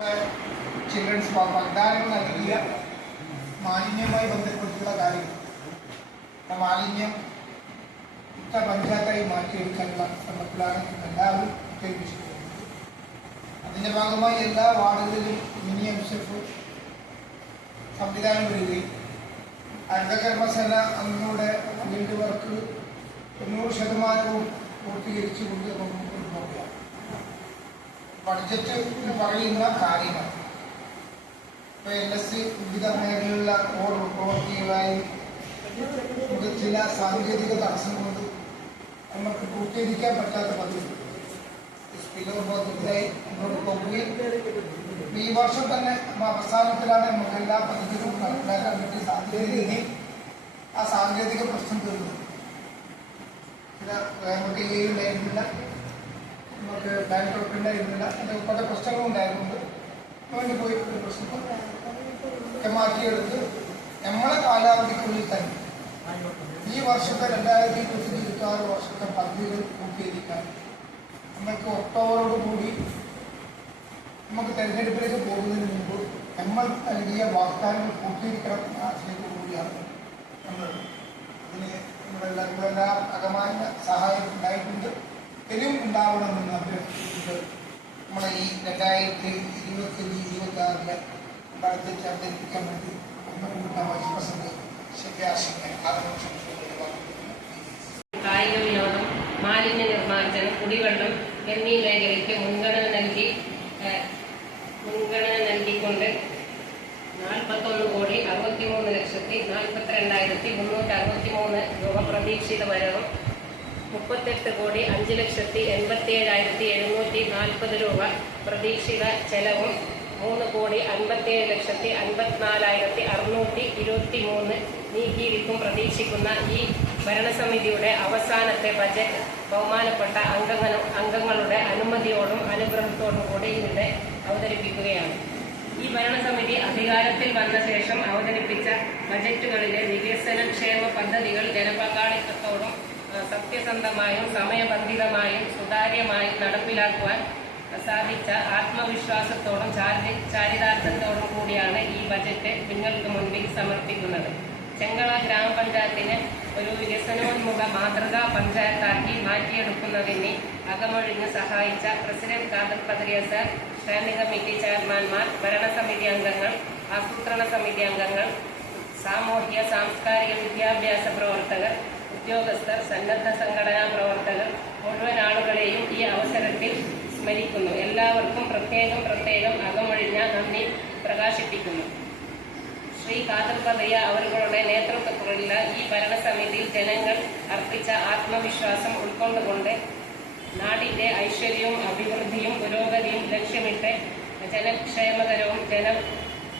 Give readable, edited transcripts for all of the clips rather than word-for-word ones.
Children's വാഗ്ദാനങ്ങൾ നൽകിയ മാലിന്യവുമായി ബന്ധപ്പെട്ടുള്ള കാര്യങ്ങൾ മാലിന്യം പഞ്ചായത്തായി മാറ്റിയെടുക്കാനുള്ള ശ്രമത്തിലാണ് എല്ലാവരും ഉത്തേജിച്ചിട്ടുള്ളത്. അതിൻ്റെ ഭാഗമായി എല്ലാ വാർഡുകളിലും മിനി എംസെഫ് സംവിധാനം വരികയും ഹരിതകർമ്മസേന അംഗങ്ങളുടെ ഫീൽഡ് വർക്ക് 90% പൂർത്തീകരിച്ചുകൊണ്ട് മുന്നോട്ട് പോവുകയാണ്. ബഡ്ജറ്റ് പറയുന്ന കാര്യങ്ങൾ ഇപ്പോൾ LSC വിവിധ മേഖലയിലുള്ള പ്രവർത്തികളായി ചില സാങ്കേതിക തടസ്സം കൊണ്ട് നമുക്ക് പൂർത്തീകരിക്കാൻ പറ്റാത്ത പദ്ധതി മുന്നോട്ട് പോകുകയും ഈ വർഷം തന്നെ അവസാനത്തിലാണ് നമുക്ക് എല്ലാ പദ്ധതികളും നടപ്പിലാക്കാൻ വേണ്ടി സാധ്യതയും ആ സാങ്കേതിക പ്രശ്നം തീർന്നത്. നമുക്ക് ഈ ഉണ്ടായിരുന്നില്ല, നമുക്ക് ബാങ്ക് ഉണ്ടായിരുന്നില്ല, അതിന് പല പ്രശ്നങ്ങളുണ്ടായതുകൊണ്ട് വേണ്ടി പോയി ഒരു പ്രശ്നം മാറ്റിയെടുത്ത് നമ്മളെ കാലാവധിക്കുള്ളിൽ തന്നെ ഈ വർഷത്തെ 2026 വർഷത്തെ പദ്ധതികൾ പൂർത്തീകരിക്കാൻ നമുക്ക് ഒക്ടോബറോടുകൂടി നമുക്ക് തെരഞ്ഞെടുപ്പിലേക്ക് പോകുന്നതിന് മുമ്പ് നമ്മൾ നൽകിയ വാഗ്ദാനങ്ങൾ പൂർത്തീകരിക്കണം എന്ന ആശയത്തോടുകൂടിയാണ് നമ്മൾ അതിന് നിങ്ങളെല്ലാ അകമായ സഹായം ഉണ്ടായിട്ടുണ്ട്. ഇനിയും ഉണ്ടാവണമെന്ന് അഭ്യർത്ഥിച്ചിട്ട് നമ്മളെ ഈ 2025-26 ബഡ്ജറ്റ് അവതരിപ്പിക്കാൻ വേണ്ടി കായിക വിനോദം, മാലിന്യ നിർമ്മാർജ്ജനം, കുടിവെള്ളം എന്നീ മേഖലയ്ക്ക് മുൻഗണന നൽകിക്കൊണ്ട് 41,63,42,363 രൂപ പ്രതീക്ഷിത വരവും 38,05,87,740 രൂപ പ്രതീക്ഷിത ചെലവും 3,57,54,623 നീക്കിയിരിക്കും പ്രതീക്ഷിക്കുന്ന ഈ ഭരണസമിതിയുടെ അവസാനത്തെ ബജറ്റ് ബഹുമാനപ്പെട്ട അംഗങ്ങളുടെ അനുമതിയോടും അനുഗ്രഹത്തോടും കൂടി ഇവിടെ അവതരിപ്പിക്കുകയാണ്. ഈ ഭരണസമിതി അധികാരത്തിൽ വന്ന ശേഷം അവതരിപ്പിച്ച ബജറ്റുകളിലെ വികസനക്ഷേമ പദ്ധതികൾ ജനപങ്കാളിത്തത്തോടും സത്യസന്ധമായും സമയബന്ധിതമായും സുതാര്യമായും നടപ്പിലാക്കുവാൻ സാധിച്ച ആത്മവിശ്വാസത്തോടും ചാരിതാർത്ഥ്യത്തോടും കൂടിയാണ് ഈ ബജറ്റ് നിങ്ങൾക്ക് മുൻപിൽ സമർപ്പിക്കുന്നത്. ചെങ്കള ഗ്രാമപഞ്ചായത്തിനെ ഒരു വികസനോന്മുഖ മാതൃകാ പഞ്ചായത്താക്കി മാറ്റിയെടുക്കുന്നതിന് അകമൊഴിഞ്ഞ് സഹായിച്ച president Khader Khadariya sir, standing committee ചെയർമാൻമാർ, ഭരണസമിതി അംഗങ്ങൾ, ആസൂത്രണ സമിതി അംഗങ്ങൾ, സാമൂഹ്യ സാംസ്കാരിക വിദ്യാഭ്യാസ പ്രവർത്തകർ, ഉദ്യോഗസ്ഥർ, സന്നദ്ധ സംഘടനാ പ്രവർത്തകർ മുഴുവൻ ആളുകളെയും ഈ അവസരത്തിൽ സ്മരിക്കുന്നു. എല്ലാവർക്കും പ്രത്യേകം അകമൊഴിഞ്ഞ നന്ദി പ്രകാശിപ്പിക്കുന്നു. ശ്രീ ഖാദർ ഖദരിയ അവരുടെ നേതൃത്വത്തിലുള്ള ഈ ഭരണസമിതിയിൽ ജനങ്ങൾ അർപ്പിച്ച ആത്മവിശ്വാസം ഉൾക്കൊണ്ടുകൊണ്ട് നാടിന്റെ ഐശ്വര്യവും അഭിവൃദ്ധിയും പുരോഗതിയും ലക്ഷ്യമിട്ട് ജനക്ഷേമകരവും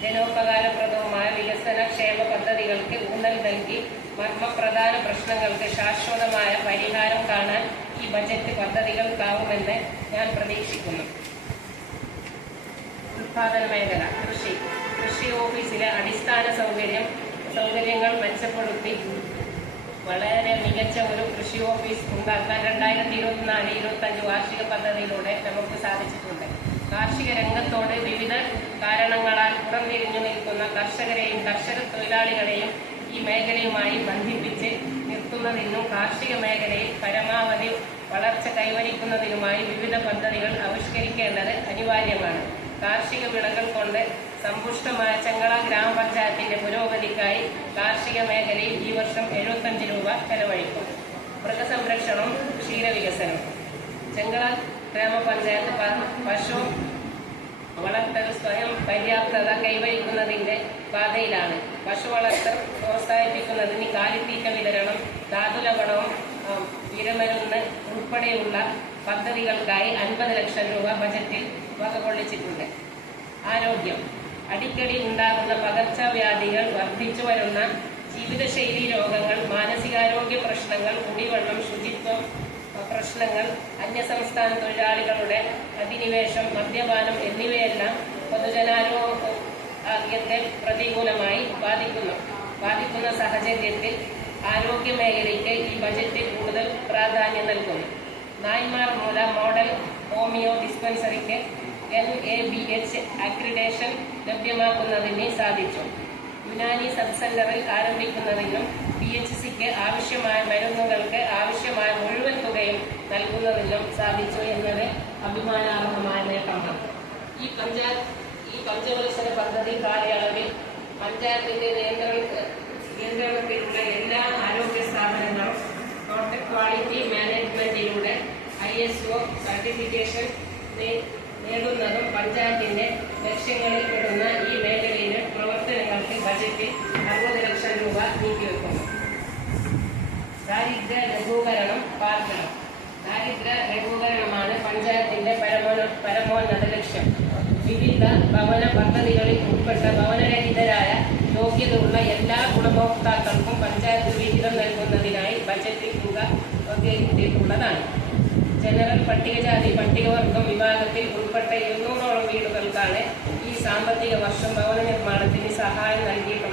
ജനോപകാരപ്രദവുമായ വികസനക്ഷേമ പദ്ധതികൾക്ക് ഊന്നൽ നൽകി മർമ്മപ്രധാന പ്രശ്നങ്ങൾക്ക് ശാശ്വതമായ പരിഹാരം കാണാൻ ഈ ബജറ്റ് പദ്ധതികൾക്കാവുമെന്ന് ഞാൻ പ്രതീക്ഷിക്കുന്നു. ഉത്പാദന മേഖല, കൃഷി ഓഫീസിലെ അടിസ്ഥാന സൗകര്യങ്ങൾ മെച്ചപ്പെടുത്തി വളരെ മികച്ച ഒരു കൃഷി ഓഫീസ് ഉണ്ടാക്കാൻ 2024-25 വാർഷിക പദ്ധതിയിലൂടെ നമുക്ക് സാധിച്ചിട്ടുണ്ട്. കാർഷിക രംഗത്തോട് വിവിധ കാരണങ്ങളാൽ പുറംതിരിഞ്ഞു നിൽക്കുന്ന കർഷകരെയും കർഷക തൊഴിലാളികളെയും ഈ മേഖലയുമായി ബന്ധിപ്പിച്ച് നിർത്തുന്നതിനും കാർഷിക മേഖലയിൽ പരമാവധി വളർച്ച കൈവരിക്കുന്നതിനുമായി വിവിധ പദ്ധതികൾ ആവിഷ്കരിക്കേണ്ടത് അനിവാര്യമാണ്. കാർഷിക വിളകൾ കൊണ്ട് സമ്പുഷ്ടമായ ചെങ്കള ഗ്രാമപഞ്ചായത്തിന്റെ പുരോഗതിക്കായി കാർഷിക മേഖലയിൽ ഈ വർഷം 75 രൂപ ചെലവഴിക്കും. മൃഗസംരക്ഷണം, ക്ഷീരവികസനം. ചെങ്കള ഗ്രാമപഞ്ചായത്ത് പശു വളർത്തൽ സ്വയം പര്യാപ്തത കൈവരിക്കുന്നതിന്റെ പാതയിലാണ്. പശു വളർത്തൽ പ്രോത്സാഹിപ്പിക്കുന്നതിന് കാലിത്തീറ്റ വിതരണം, ധാതുലവണവും വിരമരുന്ന് ഉൾപ്പെടെയുള്ള പദ്ധതികൾക്കായി 50 ലക്ഷം രൂപ ബജറ്റിൽ വകകൊള്ളിച്ചിട്ടുണ്ട്. ആരോഗ്യം. അടിക്കടി ഉണ്ടാകുന്ന പകർച്ചവ്യാധികൾ, വർദ്ധിച്ചു വരുന്ന ജീവിതശൈലി രോഗങ്ങൾ, മാനസികാരോഗ്യ പ്രശ്നങ്ങൾ, കുടിവെള്ളം, ശുചിത്വം പ്രശ്നങ്ങൾ, അന്യസംസ്ഥാന തൊഴിലാളികളുടെ അധിനിവേശം, മദ്യപാനം എന്നിവയെല്ലാം പൊതുജനാരോഗ്യത്തെ പ്രതികൂലമായി ബാധിക്കുന്ന സാഹചര്യത്തിൽ ആരോഗ്യ മേഖലയ്ക്ക് ഈ ബജറ്റ് കൂടുതൽ പ്രാധാന്യം നൽകുന്നു. നായ്മാർ മൂല മോഡൽ ഹോമിയോ ഡിസ്പെൻസറിക്ക് NABH അക്രിഡേഷൻ ലഭ്യമാക്കുന്നതിന് സാധിച്ചു. യുനാനി സബ് സെന്ററിൽ ആരംഭിക്കുന്നതിനും PHCക്ക് ആവശ്യമായ മരുന്നുകൾക്ക് ആവശ്യമായ മുഴുവൻ തുകയും നൽകുന്നതിനും സാധിച്ചു എന്നത് അഭിമാനാർഹമായ നേട്ടമാണ്. ഈ പഞ്ചവത്സര പദ്ധതി കാലയളവിൽ പഞ്ചായത്തിന്റെ നിയന്ത്രണത്തിലുള്ള എല്ലാ ആരോഗ്യ സ്ഥാപനങ്ങളും ടോട്ടൽ ക്വാളിറ്റി മാനേജ്മെന്റിലൂടെ ISO സർട്ടിഫിക്കേഷൻ നേടുന്നതും പഞ്ചായത്തിന്റെ ലക്ഷ്യങ്ങളിൽ പെടുന്ന ഈ മേഖലയിലെ പ്രവർത്തനങ്ങൾക്ക് ബജറ്റിൽ 60 ലക്ഷം രൂപ നീക്കിവെക്കുന്നു. ദാരിദ്ര്യ ലഘൂകരണം പാർക്കണം. ദാരിദ്ര്യ ലഘൂകരണമാണ് പഞ്ചായത്തിന്റെ പരമോന്നത ലക്ഷ്യം. വിവിധ ഭവന പദ്ധതികളിൽ ഉൾപ്പെട്ട ഭവനരഹിതരായ യോഗ്യതയുള്ള എല്ലാ ഗുണഭോക്താക്കൾക്കും പഞ്ചായത്ത് വിഹിതം നൽകുന്നതിനായി ബജറ്റിൽ തുക വകയിരുത്തിയിട്ടുള്ളതാണ്. ജനറൽ പട്ടികജാതി പട്ടികവർഗം വിഭാഗത്തിൽ ഉൾപ്പെട്ട 200ഓളം വീടുകൾക്കാണ് ഈ സാമ്പത്തിക വർഷം ഭവന നിർമ്മാണത്തിന് സഹായം നൽകിയിട്ടുള്ളത്.